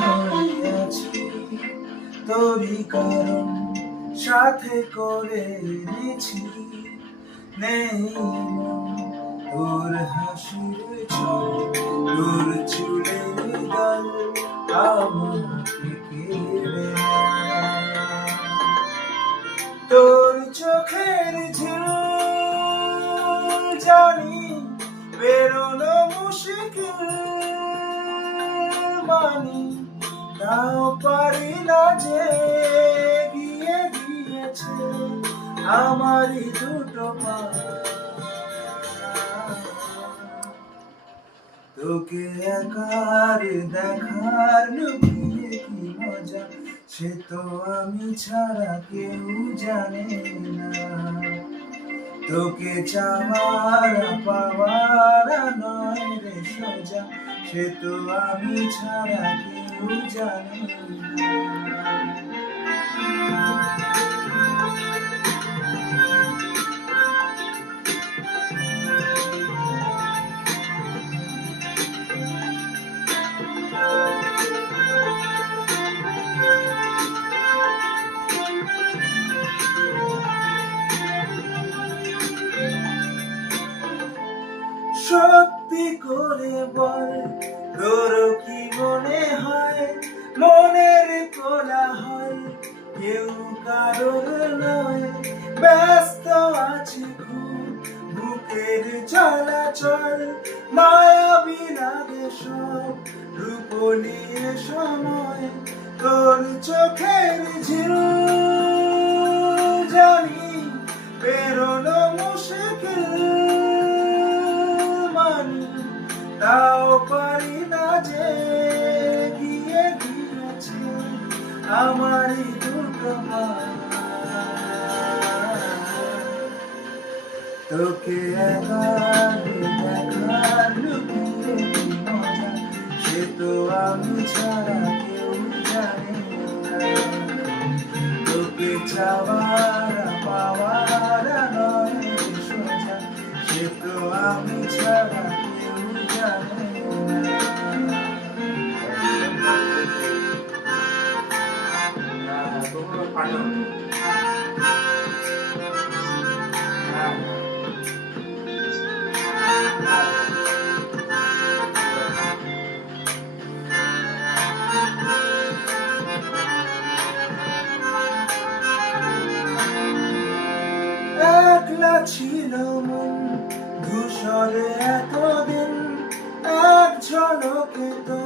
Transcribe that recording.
হইয়াছি তোরই কারণ সাথে করে এনেছি নেই মন তোর হাসির ছল তোর চুলের দল আমাকে কেড়ে নেয়। তোর চোখের ঝিল জানি বেরোনো মুশকিল মানি তাও পারি না যে গিয়ে গিয়েছে আমারই দুটো পা। তোকে একার দেখার লুকিয়ে কি মজা সে তো আমি ছাড়া কেউ জানে না। তোকে চাওয়ার পাওয়ার নয় রে সোজা সে তো আমি ছাড়া কেউ জানে না। সত্যি করে বল তোর কি মনে হয় মনের কোলাহল কেউ কারোর নয় ব্যস্ত আছে খুব বুকের চলাচল মায়াবী লাগে সব রূপ নিয়ে সময় তোর চোখের ঝিল জানি বেরোনো মুশকিল তাও পারি না যে গিয়ে গিয়েছে আমারই দুটো পা। তোকে একার দেখার লুকিয়ে কি মজা সে তো আমি ছাড়া কেউ জানে না। তোকে চাওয়ার পাওয়ার নয় সোজা সে তো আমি ছাড়া কেউ জানে না। একলা ছিল মন ধূসরে এতদিন এক ঝলকে তো